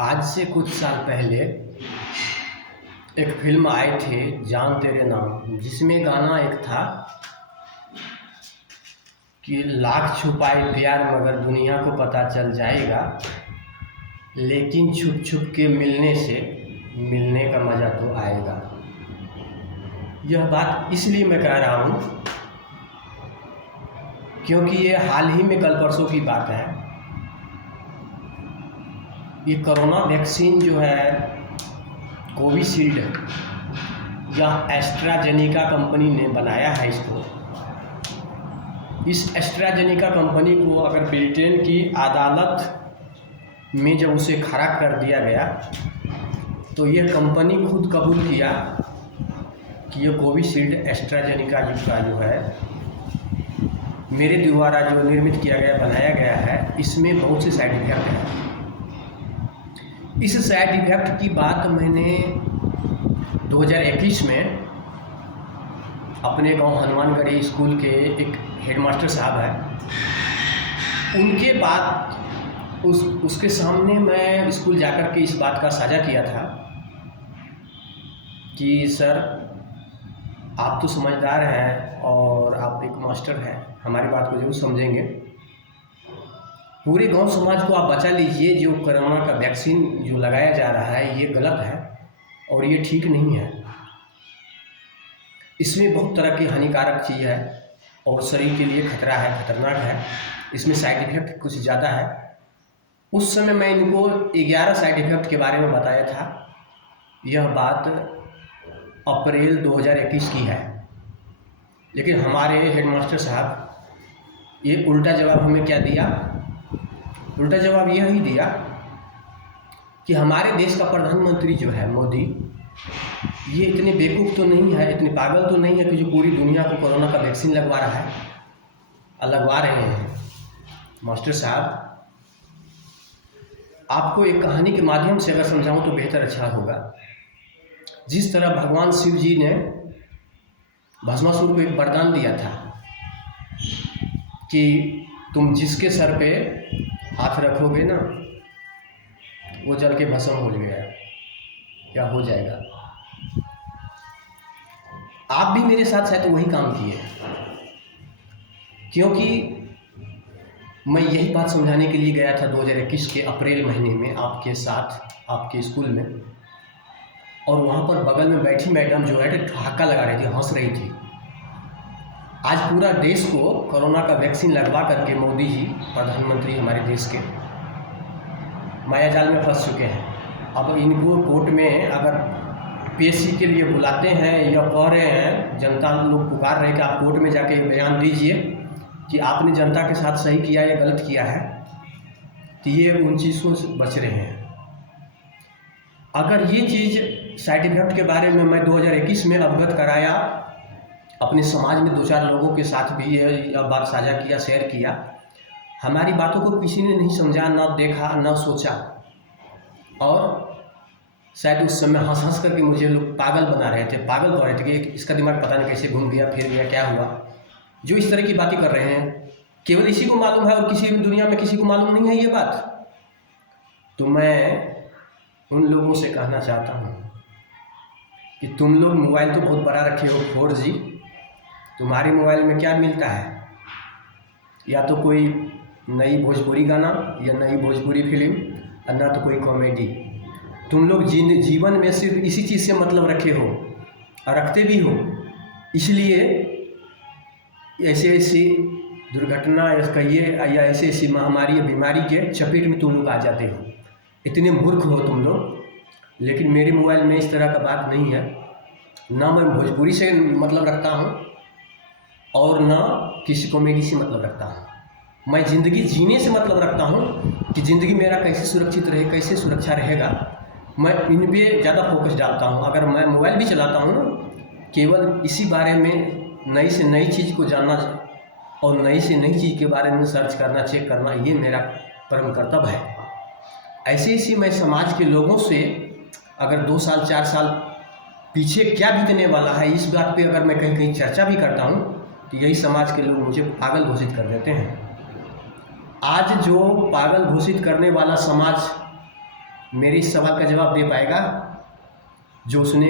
आज से कुछ साल पहले एक फिल्म आई थी जान तेरे नाम, जिसमें गाना एक था कि लाख छुपाए प्यार मगर दुनिया को पता चल जाएगा, लेकिन छुप छुप के मिलने से मिलने का मज़ा तो आएगा। यह बात इसलिए मैं कह रहा हूँ क्योंकि ये हाल ही में कल परसों की बात है। ये कोरोना वैक्सीन जो है कोविशील्ड या एस्ट्राजेनेका कंपनी ने बनाया है इसको। इस एस्ट्राजेनेका कंपनी को अगर ब्रिटेन की अदालत में जब उसे खड़ा कर दिया गया तो यह कंपनी खुद कबूल किया कि ये कोविशील्ड एस्ट्राजेनेका का जो है मेरे द्वारा जो निर्मित किया गया बनाया गया है, इसमें बहुत से साइड इफेक्ट हैं। इस साइड इफेक्ट की बात मैंने 2021 में अपने गांव हनुमानगढ़ी स्कूल के एक हेडमास्टर साहब हैं, उनके बाद उसके सामने मैं स्कूल जाकर के इस बात का साझा किया था कि सर आप तो समझदार हैं और आप एक मास्टर हैं, हमारी बात को जरूर समझेंगे। पूरे गांव समाज को आप बचा लीजिए। जो कोरोना का वैक्सीन जो लगाया जा रहा है ये गलत है और ये ठीक नहीं है। इसमें बहुत तरह की हानिकारक चीज़ है और शरीर के लिए खतरा है, खतरनाक है। इसमें साइड इफ़ेक्ट कुछ ज़्यादा है। उस समय मैं इनको 11 साइड इफ़ेक्ट के बारे में बताया था। यह बात अप्रैल 2021 की है, लेकिन हमारे हेडमास्टर साहब ये उल्टा जवाब हमें क्या दिया? उल्टा जवाब यह ही दिया कि हमारे देश का प्रधानमंत्री जो है मोदी, ये इतने बेवकूफ़ तो नहीं है, इतने पागल तो नहीं है कि जो पूरी दुनिया को कोरोना का वैक्सीन लगवा रहा है, लगवा रहे हैं। मास्टर साहब, आपको एक कहानी के माध्यम से अगर समझाऊं तो बेहतर अच्छा होगा। जिस तरह भगवान शिव जी ने भस्मासुर को एक वरदान दिया था कि तुम जिसके सर पे हाथ रखोगे ना, वो जल के भस्म हो गया या हो जाएगा। आप भी मेरे साथ शायद वही काम किए, क्योंकि मैं यही बात समझाने के लिए गया था 2021 के अप्रैल महीने में आपके साथ आपके स्कूल में, और वहाँ पर बगल में बैठी मैडम जो है ठहाका लगा रही थी, हंस रही थी। आज पूरा देश को कोरोना का वैक्सीन लगवा करके मोदी जी प्रधानमंत्री हमारे देश के मायाजाल में फंस चुके हैं। अब इनको कोर्ट में अगर पीएससी के लिए बुलाते हैं या कह रहे हैं, जनता लोग पुकार रहे हैं कि आप कोर्ट में जाके बयान दीजिए कि आपने जनता के साथ सही किया या गलत किया है, तो ये उन चीज़ों से बच रहे हैं। अगर ये चीज़ साइड इफेक्ट के बारे में मैं 2021 में अवगत कराया, अपने समाज में 2-4 लोगों के साथ भी यह बात साझा किया, शेयर किया, हमारी बातों को किसी ने नहीं समझा, ना देखा, ना सोचा, और शायद उस समय हंस हंस करके मुझे लोग पागल बना रहे थे, पागल कह रहे थे कि इसका दिमाग पता नहीं कैसे घूम गया, फिर गया, क्या हुआ। जो इस तरह की बातें कर रहे हैं केवल इसी को मालूम है और किसी भी दुनिया में किसी को मालूम नहीं है ये बात। तो मैं उन लोगों से कहना चाहता हूँ कि तुम लोग मोबाइल तो बहुत बड़ा रखे हो, 4G, तुम्हारे मोबाइल में क्या मिलता है? या तो कोई नई भोजपुरी गाना या नई भोजपुरी फिल्म, और ना तो कोई कॉमेडी। तुम लोग जीवन में सिर्फ इसी चीज़ से मतलब रखे हो और रखते भी हो, इसलिए ऐसे ऐसी दुर्घटना कहिए या ऐसी ऐसी महामारी या बीमारी के चपेट में तुम लोग आ जाते हो। इतने मूर्ख हो तुम लोग। लेकिन मेरे मोबाइल में इस तरह का बात नहीं है। ना मैं भोजपुरी से मतलब रखता हूँ और ना किसी कॉमेडी से मतलब रखता हूँ। मैं ज़िंदगी जीने से मतलब रखता हूँ कि ज़िंदगी मेरा कैसे सुरक्षित रहे, कैसे सुरक्षा रहेगा। मैं इन पे ज़्यादा फोकस डालता हूँ। अगर मैं मोबाइल भी चलाता हूँ ना, केवल इसी बारे में नई से नई चीज़ को जानना और नई से नई चीज़ के बारे में सर्च करना, चेक करना, ये मेरा परम कर्तव्य है। ऐसे ऐसे मैं समाज के लोगों से अगर 2 साल 4 साल पीछे क्या बीतने वाला है, इस बात पे अगर मैं कहीं कहीं चर्चा भी करता हूँ तो यही समाज के लोग मुझे पागल घोषित कर देते हैं। आज जो पागल घोषित करने वाला समाज मेरे इस सवाल का जवाब दे पाएगा जो उसने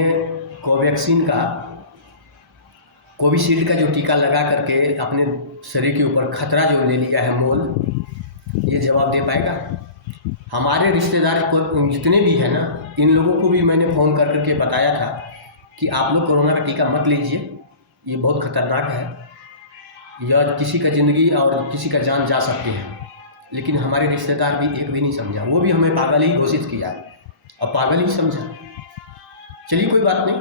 कोविशील्ड का जो टीका लगा करके अपने शरीर के ऊपर खतरा जो ले लिया है मोल, ये जवाब दे पाएगा? हमारे रिश्तेदार को जितने भी हैं ना, इन लोगों को भी मैंने फ़ोन कर करके बताया था कि आप लोग कोरोना का टीका मत लीजिए, ये बहुत ख़तरनाक है, यह किसी का ज़िंदगी और किसी का जान जा सकती है। लेकिन हमारे रिश्तेदार भी एक भी नहीं समझा, वो भी हमें पागल ही घोषित किया और पागल ही समझा। चलिए कोई बात नहीं,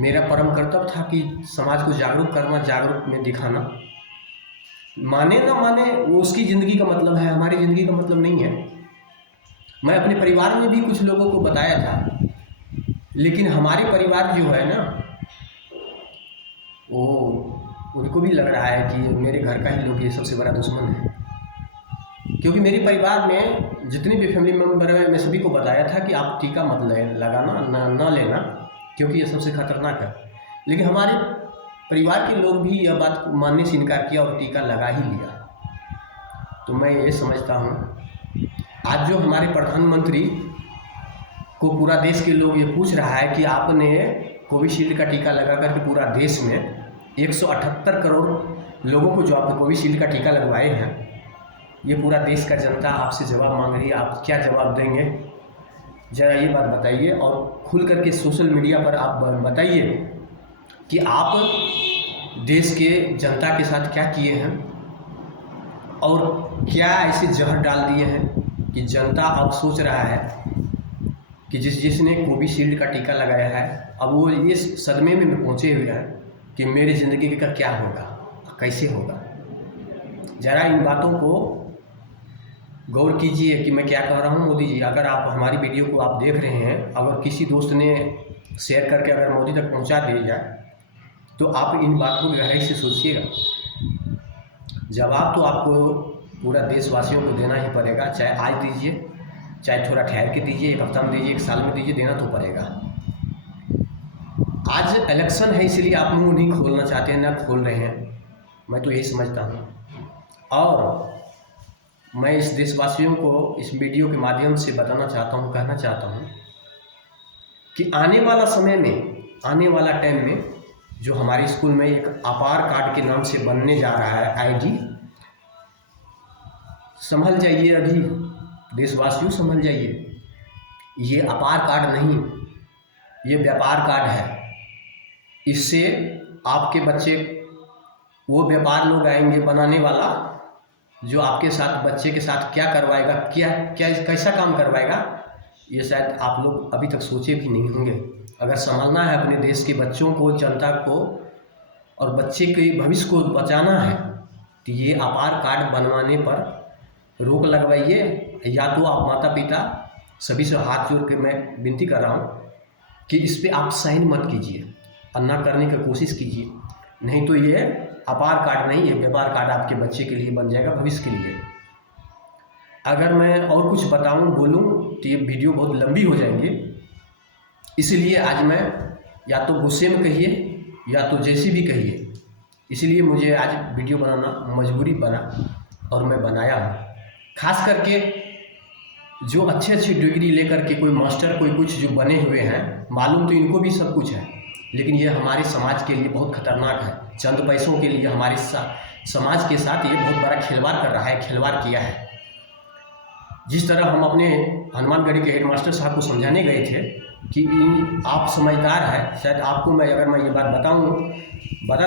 मेरा परम कर्तव्य था कि समाज को जागरूक करना, जागरूक में दिखाना। माने ना माने वो उसकी ज़िंदगी का मतलब है, हमारी ज़िंदगी का मतलब नहीं है। मैं अपने परिवार में भी कुछ लोगों को बताया था, लेकिन हमारे परिवार जो है ना, वो उनको भी लग रहा है कि मेरे घर का ही लोग ये सबसे बड़ा दुश्मन है। क्योंकि मेरे परिवार में जितने भी फैमिली मेम्बर हैं, मैं सभी को बताया था कि आप टीका मत लगाना, ना लेना, क्योंकि ये सबसे खतरनाक है। लेकिन हमारे परिवार के लोग भी यह बात मानने से इनकार किया और टीका लगा ही लिया। तो मैं ये समझता हूँ आज जो हमारे प्रधानमंत्री को पूरा देश के लोग ये पूछ रहा है कि आपने कोविशील्ड का टीका लगा करके पूरा देश में 178 करोड़ लोगों को जो आपने कोविशील्ड का टीका लगवाए हैं, ये पूरा देश का जनता आपसे जवाब मांग रही है। आप क्या जवाब देंगे? ज़रा ये बात बताइए और खुल करके सोशल मीडिया पर आप बताइए कि आप देश के जनता के साथ क्या किए हैं और क्या ऐसे जहर डाल दिए हैं कि जनता अब सोच रहा है कि जिसने कोविशील्ड का टीका लगाया है, अब वो ये सदमे में पहुँचे हुए हैं कि मेरी ज़िंदगी का क्या होगा, कैसे होगा। ज़रा इन बातों को गौर कीजिए कि मैं क्या कह रहा हूँ। मोदी जी, अगर आप हमारी वीडियो को आप देख रहे हैं, अगर किसी दोस्त ने शेयर करके अगर मोदी तक पहुँचा दिया जाए, तो आप इन बातों को गहराई से सोचिएगा। जवाब तो आपको पूरा देशवासियों को देना ही पड़ेगा, चाहे आज दीजिए, चाहे थोड़ा ठहर के दीजिए, 1 हफ्ता में दीजिए, 1 साल में दीजिए, देना तो पड़ेगा। आज इलेक्शन है, इसलिए आप मुँह नहीं खोलना चाहते हैं, ना खोल रहे हैं, मैं तो यही समझता हूँ। और मैं इस देशवासियों को इस वीडियो के माध्यम से बताना चाहता हूँ, कहना चाहता हूँ कि आने वाला समय में, आने वाला टाइम में जो हमारे स्कूल में एक आधार कार्ड के नाम से बनने जा रहा है आईडी, संभल जाइए, अभी देशवासियों संभल जाइए। ये आधार कार्ड नहीं, ये व्यापार कार्ड है। इससे आपके बच्चे, वो व्यापार लोग आएंगे बनाने वाला, जो आपके साथ बच्चे के साथ क्या करवाएगा, कैसा काम करवाएगा, ये शायद आप लोग अभी तक सोचे भी नहीं होंगे। अगर संभालना है अपने देश के बच्चों को, जनता को और बच्चे के भविष्य को बचाना है, तो ये आधार कार्ड बनवाने पर रोक लगवाइए। या तो आप माता पिता सभी से हाथ जोड़ के मैं विनती कर रहा हूँ कि इस पर आप साइन मत कीजिए और ना करने की कोशिश कीजिए, नहीं तो ये आधार कार्ड नहीं, ये व्यापार कार्ड आपके बच्चे के लिए बन जाएगा, भविष्य के लिए। अगर मैं और कुछ बताऊं, बोलूं, तो ये वीडियो बहुत लंबी हो जाएंगी, इसलिए आज मैं या तो गुस्से में कहिए या तो जैसी भी कहिए, इसलिए मुझे आज वीडियो बनाना मजबूरी बना और मैं बनाया हूँ। खास करके जो अच्छी डिग्री लेकर के कोई मास्टर, कोई कुछ जो बने हुए हैं, मालूम तो इनको भी सब कुछ है, लेकिन ये हमारे समाज के लिए बहुत खतरनाक है। चंद पैसों के लिए हमारे समाज के साथ ये बहुत बड़ा खिलवाड़ कर रहा है, खिलवाड़ किया है। जिस तरह हम अपने हनुमानगढ़ी के हेडमास्टर साहब को समझाने गए थे कि आप समझदार हैं, शायद आपको मैं अगर मैं ये बात बता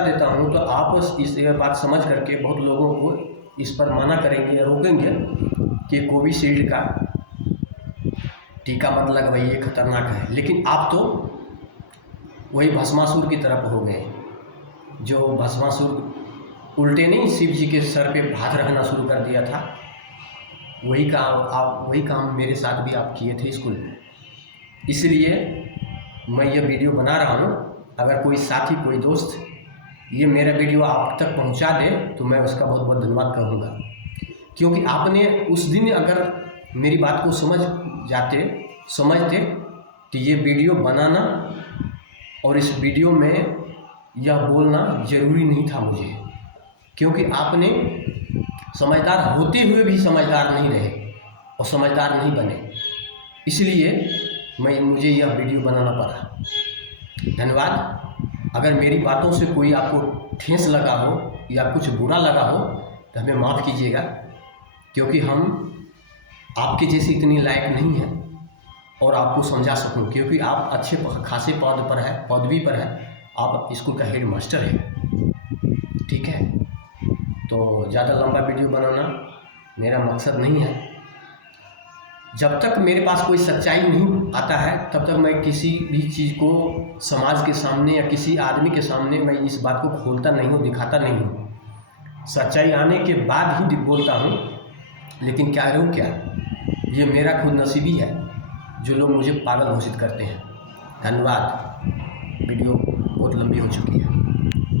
देता हूँ तो आप इस बात समझ करके बहुत लोगों को इस पर मना करेंगे या रोकेंगे कि कोविशील्ड का टीका मत लगवाइए, खतरनाक है। लेकिन आप तो वही भस्मासुर की तरफ हो गए, जो भस्मासुर उल्टे नहीं, शिव जी के सर पे हाथ रखना शुरू कर दिया था। वही काम मेरे साथ भी आप किए थे स्कूल में। इसलिए मैं ये वीडियो बना रहा हूँ। अगर कोई साथी, कोई दोस्त ये मेरा वीडियो आप तक पहुँचा दे तो मैं उसका बहुत बहुत धन्यवाद करूँगा, क्योंकि आपने उस दिन अगर मेरी बात को समझते तो ये वीडियो बनाना और इस वीडियो में यह बोलना ज़रूरी नहीं था मुझे, क्योंकि आपने समझदार होते हुए भी समझदार नहीं रहे और समझदार नहीं बने। इसलिए मुझे यह वीडियो बनाना पड़ा। धन्यवाद। अगर मेरी बातों से कोई आपको ठेस लगा हो या कुछ बुरा लगा हो तो हमें माफ़ कीजिएगा, क्योंकि हम आपके जैसे इतनी लायक नहीं हैं और आपको समझा सकूं, क्योंकि आप अच्छे खासे पदवी पर है, आप स्कूल का हेड मास्टर है। ठीक है, तो ज़्यादा लंबा वीडियो बनाना मेरा मकसद नहीं है। जब तक मेरे पास कोई सच्चाई नहीं आता है तब तक मैं किसी भी चीज़ को समाज के सामने या किसी आदमी के सामने मैं इस बात को खोलता नहीं हूँ, दिखाता नहीं हूँ। सच्चाई आने के बाद ही बोलता हूँ। लेकिन क्या करूँ, क्या ये मेरा खुद नसीबी है जो लोग मुझे पागल घोषित करते हैं। धन्यवाद। वीडियो बहुत लंबी हो चुकी है।